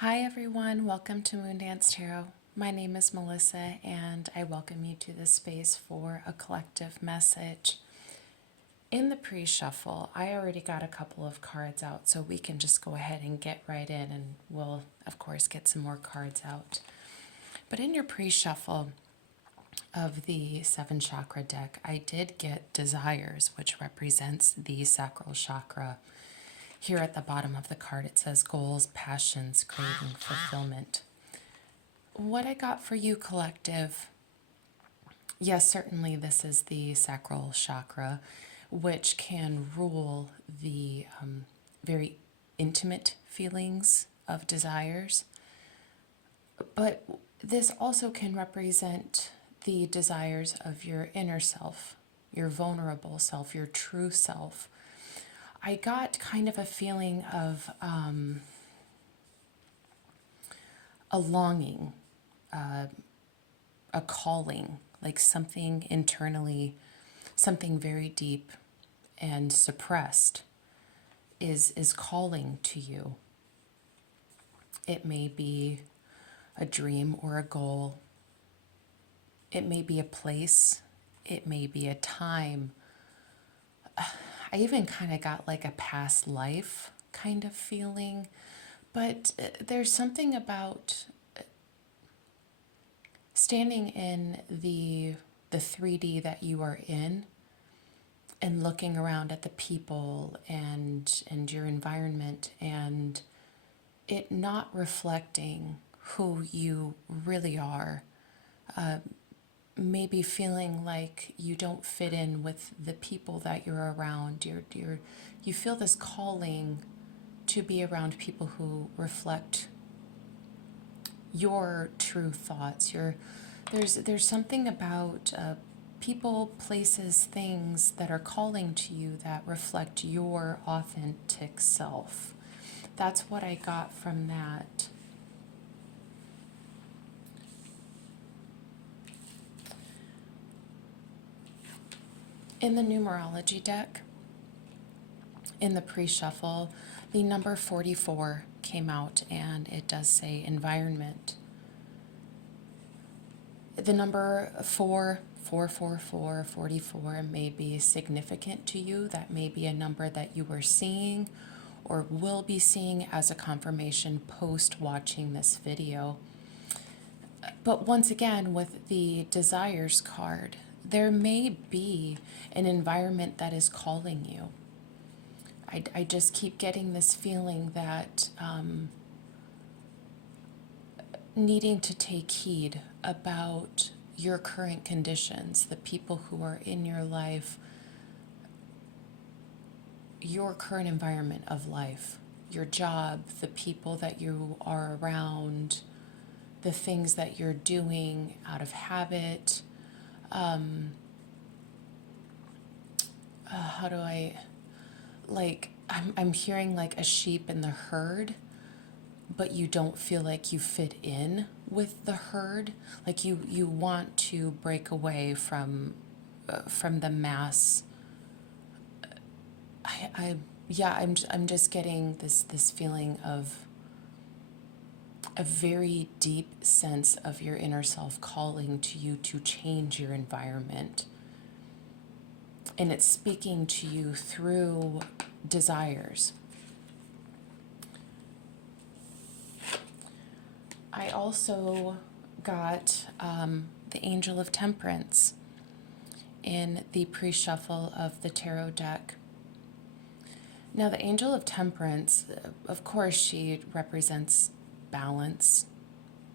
Hi everyone, welcome to Moondance Tarot. My name is Melissa and I welcome you to this space for a collective message. In the pre-shuffle, I already got a couple of cards out, so we can just go ahead and get right in and we'll of course get some more cards out. But in your pre-shuffle of the 7 chakra deck, I did get desires, which represents the sacral chakra. Here at the bottom of the card, it says goals, passions, craving, fulfillment. What I got for you, collective, yes, certainly this is the sacral chakra, which can rule the very intimate feelings of desires. But this also can represent the desires of your inner self, your vulnerable self, your true self. I got kind of a feeling of a longing, a calling, like something internally, something very deep and suppressed is calling to you. It may be a dream or a goal. It may be a place. It may be a time. I even kind of got like a past life kind of feeling. But there's something about standing in the 3D that you are in and looking around at the people and your environment and it not reflecting who you really are. Maybe feeling like you don't fit in with the people that you're around. You feel this calling to be around people who reflect your true thoughts. There's something about people, places, things that are calling to you that reflect your authentic self. That's what I got from that. In the numerology deck, in the pre-shuffle, the number 44 came out and it does say environment. The number 44 may be significant to you. That may be a number that you were seeing or will be seeing as a confirmation post watching this video. But once again, with the desires card, there may be an environment that is calling you. I just keep getting this feeling that needing to take heed about your current conditions, the people who are in your life, your current environment of life, your job, the people that you are around, the things that you're doing out of habit. How do I, like, I'm hearing like a sheep in the herd, but you don't feel like you fit in with the herd. Like you want to break away from the mass. I'm just getting this feeling of a very deep sense of your inner self calling to you to change your environment. And it's speaking to you through desires. I also got the Angel of Temperance in the pre-shuffle of the tarot deck. Now, the Angel of Temperance, of course, she represents balance,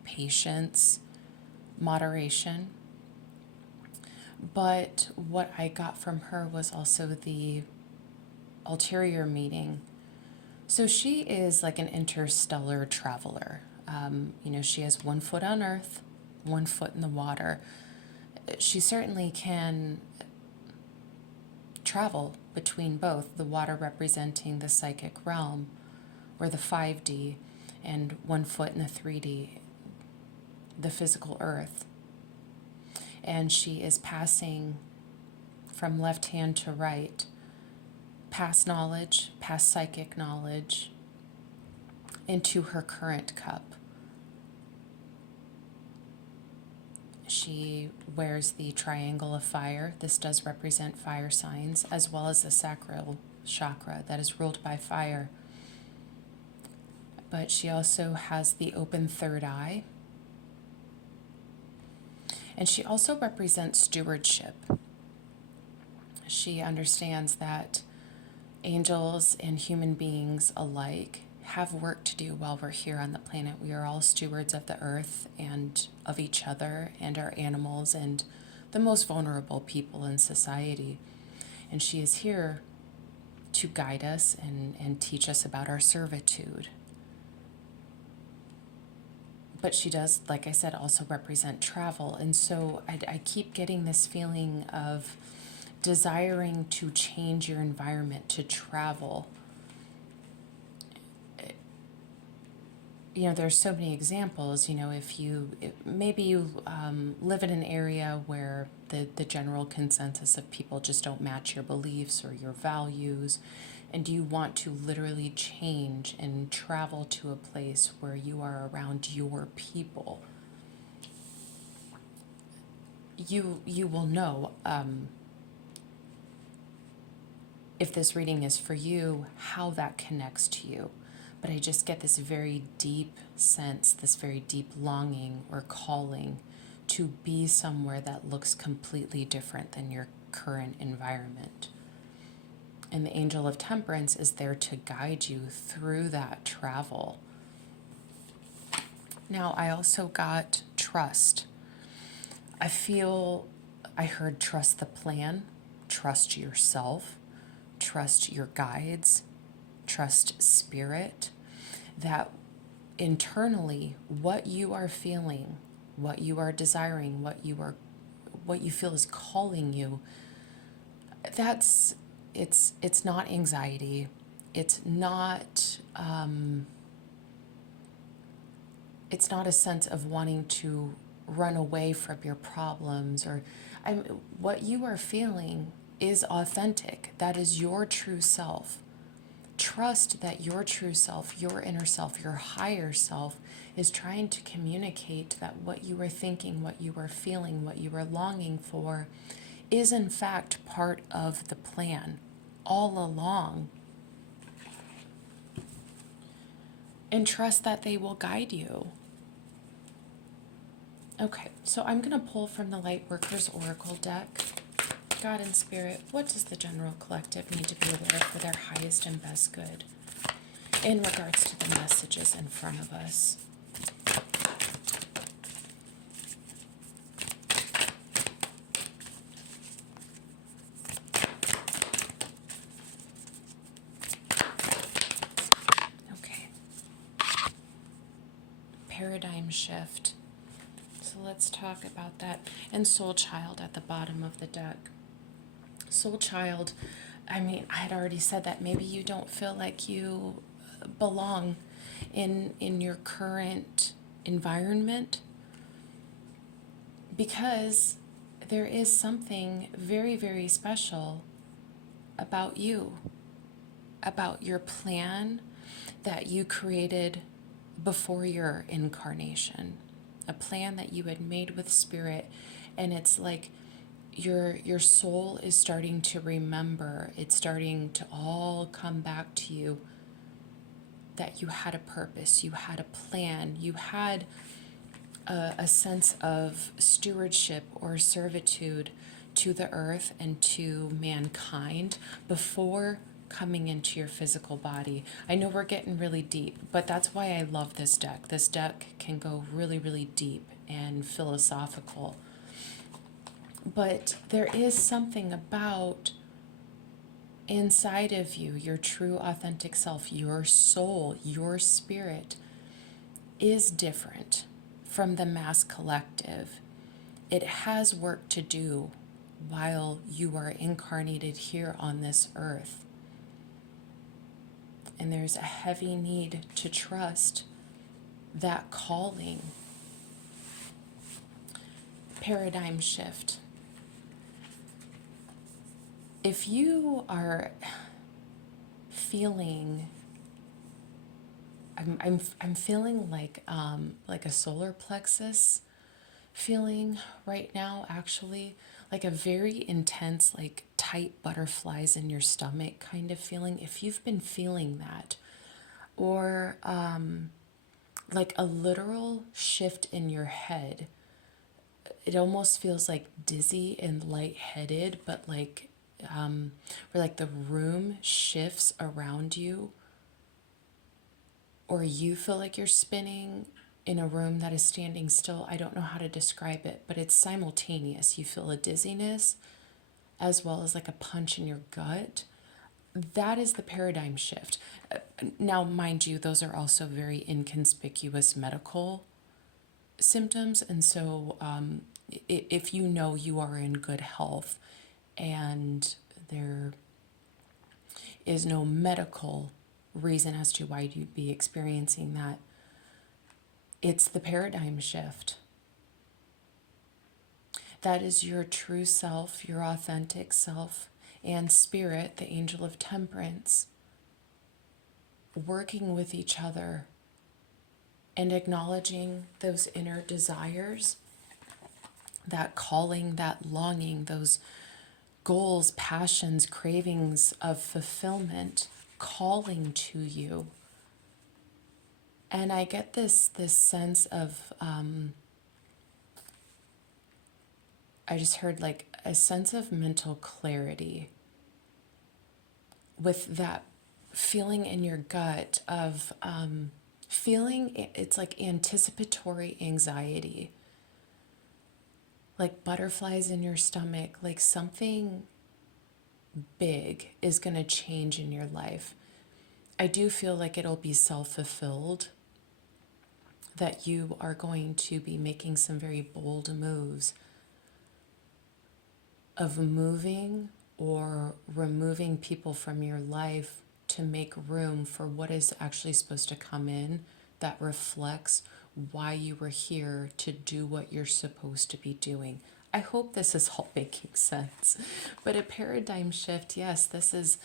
patience, moderation. But what I got from her was also the ulterior meaning. So she is like an interstellar traveler. She has 1 foot on Earth, 1 foot in the water. She certainly can travel between both, the water representing the psychic realm, or the 5D, and 1 foot in the 3D, the physical earth. And she is passing from left hand to right, past knowledge, past psychic knowledge, into her current cup. She wears the triangle of fire. This does represent fire signs, as well as the sacral chakra that is ruled by fire. But she also has the open third eye. And she also represents stewardship. She understands that angels and human beings alike have work to do while we're here on the planet. We are all stewards of the earth and of each other and our animals and the most vulnerable people in society. And she is here to guide us and teach us about our servitude. But she does, like I said, also represent travel. And so I keep getting this feeling of desiring to change your environment, to travel. You know, there's so many examples. You know, maybe you live in an area where the general consensus of people just don't match your beliefs or your values, and you want to literally change and travel to a place where you are around your people. You will know if this reading is for you, how that connects to you. But I just get this very deep sense, this very deep longing or calling to be somewhere that looks completely different than your current environment. And the angel of temperance is there to guide you through that travel. Now, I also got trust. I heard trust the plan, trust yourself, trust your guides, trust spirit, that internally what you are feeling, what you are desiring, what you feel is calling you, it's not anxiety. It's not a sense of wanting to run away from your problems, or what you are feeling is authentic. That is your true self. Trust that your true self, your inner self, your higher self is trying to communicate that what you are thinking, what you are feeling, what you are longing for is in fact part of the plan all along. And trust that they will guide you. Okay, so I'm going to pull from the Lightworkers Oracle deck. God and Spirit, what does the general collective need to be aware for their highest and best good in regards to the messages in front of us? Okay. Paradigm shift. So let's talk about that. And Soul Child at the bottom of the deck. Soul Child, I had already said that maybe you don't feel like you belong in your current environment, because there is something very, very special about you, about your plan that you created before your incarnation, a plan that you had made with Spirit, and it's like your soul is starting to remember. It's starting to all come back to you, that you had a purpose, you had a plan, you had a sense of stewardship or servitude to the earth and to mankind before coming into your physical body. I know we're getting really deep, but that's why I love this deck. This deck can go really, really deep and philosophical. But there is something about inside of you, your true authentic self, your soul, your spirit is different from the mass collective. It has work to do while you are incarnated here on this earth. And there's a heavy need to trust that calling. Paradigm shift. If you are feeling I'm feeling like a solar plexus feeling right now, actually, like a very intense, like tight butterflies in your stomach kind of feeling. If you've been feeling that, or like a literal shift in your head, it almost feels like dizzy and lightheaded, but like where like the room shifts around you, or you feel like you're spinning in a room that is standing still. I don't know how to describe it, but it's simultaneous. You feel a dizziness as well as like a punch in your gut. That is the paradigm shift. Now, mind you, those are also very inconspicuous medical symptoms. And so, if you know you are in good health and there is no medical reason as to why you'd be experiencing that, it's the paradigm shift. That is your true self, your authentic self, and spirit, the angel of temperance, working with each other and acknowledging those inner desires, that calling, that longing, those goals, passions, cravings of fulfillment calling to you. And I get this sense of I just heard like a sense of mental clarity with that feeling in your gut of feeling, it's like anticipatory anxiety, like butterflies in your stomach, like something big is going to change in your life. I do feel like it'll be self-fulfilled, that you are going to be making some very bold moves of moving or removing people from your life to make room for what is actually supposed to come in that reflects why you were here to do what you're supposed to be doing. I hope this is all making sense. But a paradigm shift, yes, this is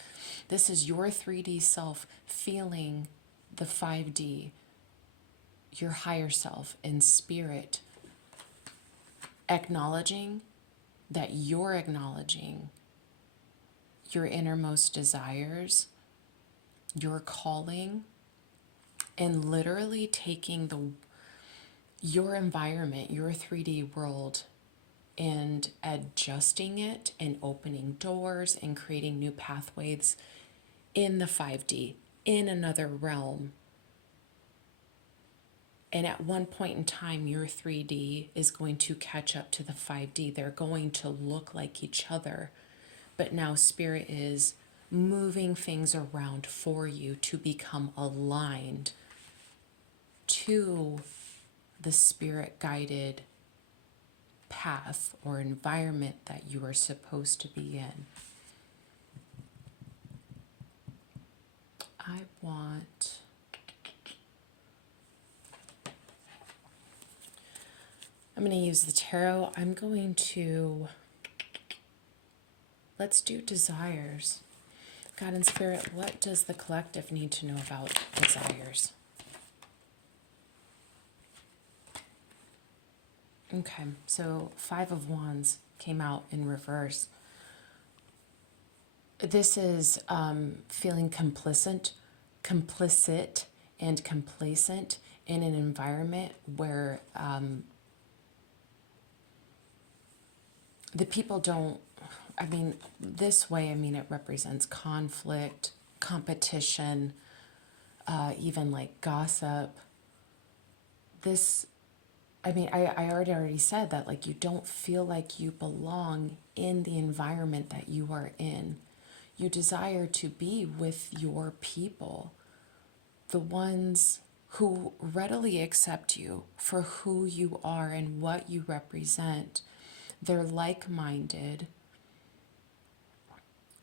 your 3D self feeling the 5D, your higher self in spirit, acknowledging that you're acknowledging your innermost desires, your calling, and literally taking your environment, your 3D world, and adjusting it and opening doors and creating new pathways in the 5D, in another realm. And at one point in time, your 3D is going to catch up to the 5D. They're going to look like each other. But now Spirit is moving things around for you to become aligned to the Spirit-guided path or environment that you are supposed to be in. I'm going to use the tarot. Let's do desires. God and Spirit, what does the collective need to know about desires? Okay, so 5 of Wands came out in reverse. This is feeling complicit and complacent in an environment where the people don't, this way, it represents conflict, competition, even like gossip. I already said that, like, you don't feel like you belong in the environment that you are in. You desire to be with your people, the ones who readily accept you for who you are and what you represent. They're like-minded.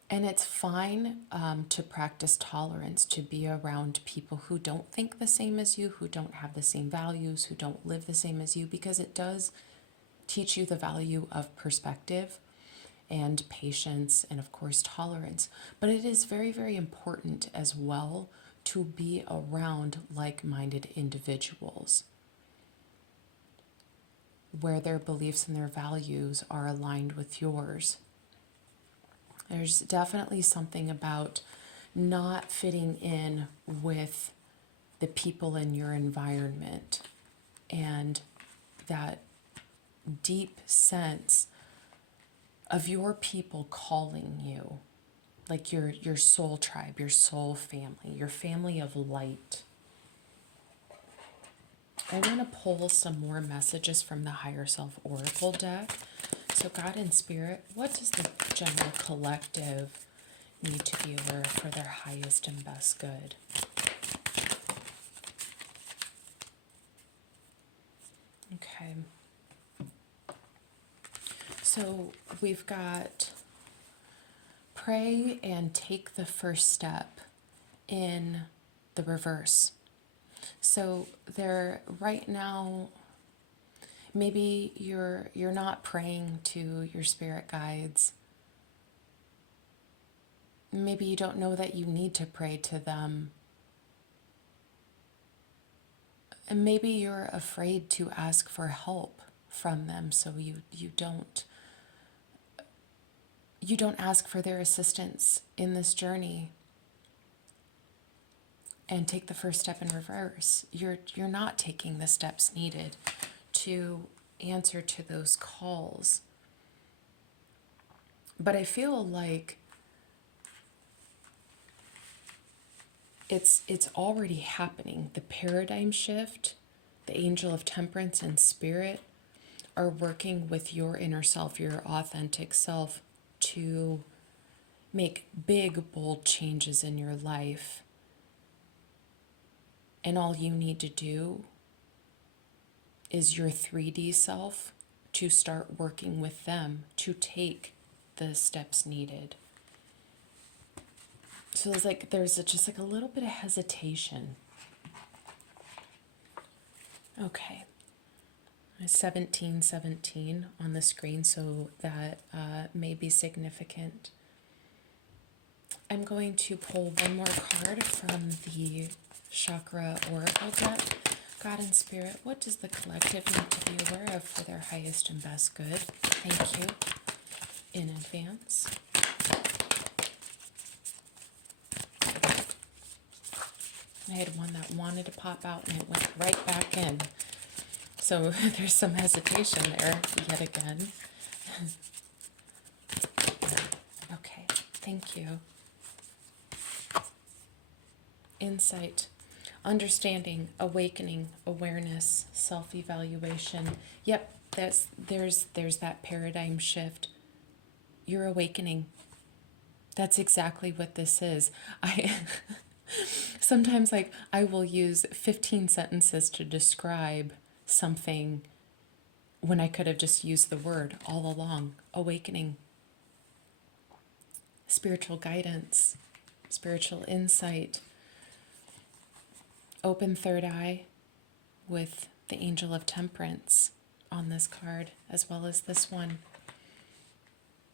And it's fine to practice tolerance, to be around people who don't think the same as you, who don't have the same values, who don't live the same as you, because it does teach you the value of perspective and patience and, of course, tolerance. But it is very, very important as well to be around like-minded individuals where their beliefs and their values are aligned with yours. There's definitely something about not fitting in with the people in your environment and that deep sense of your people calling you, like your soul tribe, your soul family, your family of light. I want to pull some more messages from the Higher Self Oracle deck. So God and Spirit, what does the general collective need to be aware of for their highest and best good? Okay. So we've got pray and take the first step in the reverse. So there right now, maybe you're not praying to your spirit guides. Maybe you don't know that you need to pray to them. And maybe you're afraid to ask for help from them, so you don't ask for their assistance in this journey and take the first step in reverse. You're not taking the steps needed to answer to those calls. But I feel like it's already happening. The paradigm shift, the angel of temperance and spirit are working with your inner self, your authentic self, to make big, bold changes in your life. And all you need to do is your 3D self to start working with them to take the steps needed. So there's just a little bit of hesitation. Okay. 1717 on the screen, so that may be significant. I'm going to pull one more card from the Chakra Oracle deck. God and Spirit, what does the collective need to be aware of for their highest and best good? Thank you in advance. I had one that wanted to pop out and it went right back in. So there's some hesitation there yet again. Okay, thank you. Insight, understanding, awakening, awareness, self-evaluation. Yep, there's that paradigm shift. You're awakening. That's exactly what this is. Sometimes I will use 15 sentences to describe something when I could have just used the word all along. Awakening, spiritual guidance, spiritual insight, open third eye with the angel of temperance on this card, as well as this one.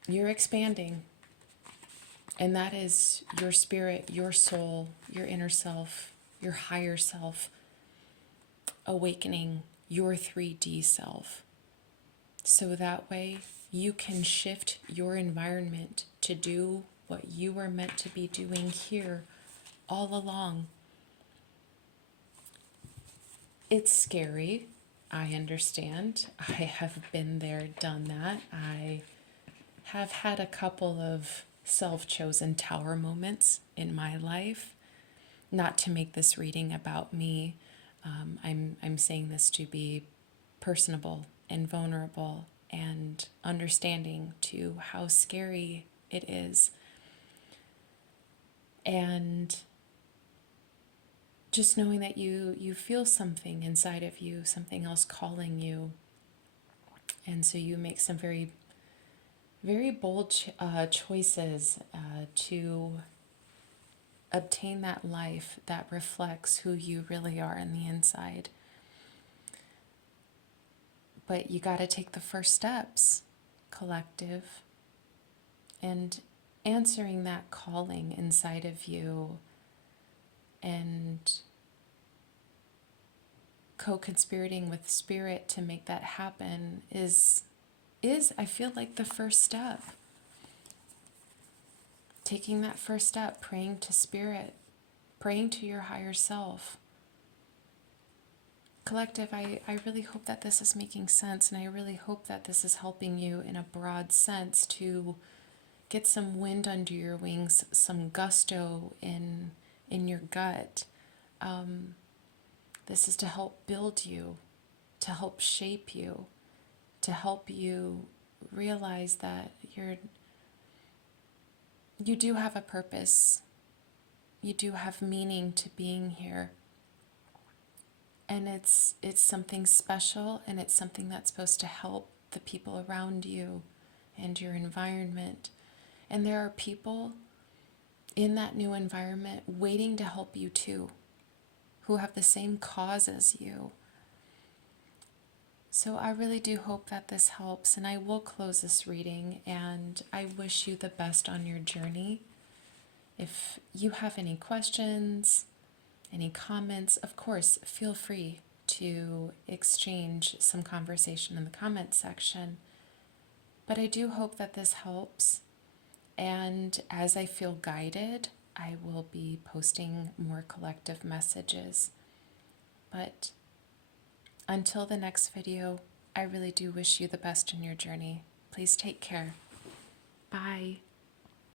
You're expanding, and that is your spirit, your soul, your inner self, your higher self, awakening your 3D self. So that way you can shift your environment to do what you were meant to be doing here all along. It's scary. I understand. I have been there, done that. I have had a couple of self-chosen tower moments in my life. Not to make this reading about me. I'm saying this to be personable and vulnerable and understanding to how scary it is. And just knowing that you feel something inside of you, something else calling you. And so you make some very, very bold choices to obtain that life that reflects who you really are in the inside. But you got to take the first steps, collective, and answering that calling inside of you and co-conspirating with spirit to make that happen is I feel like the first step. Taking that first step, praying to spirit, praying to your higher self. Collective, I really hope that this is making sense, and I really hope that this is helping you in a broad sense to get some wind under your wings, some gusto in your gut. This is to help build you, to help shape you, to help you realize that you do have a purpose. You do have meaning to being here. And it's something special, and it's something that's supposed to help the people around you and your environment. And there are people in that new environment waiting to help you too, who have the same cause as you. So I really do hope that this helps, and I will close this reading, and I wish you the best on your journey. If you have any questions, any comments, of course, feel free to exchange some conversation in the comments section. But I do hope that this helps. And as I feel guided, I will be posting more collective messages. But until the next video, I really do wish you the best in your journey. Please take care. Bye.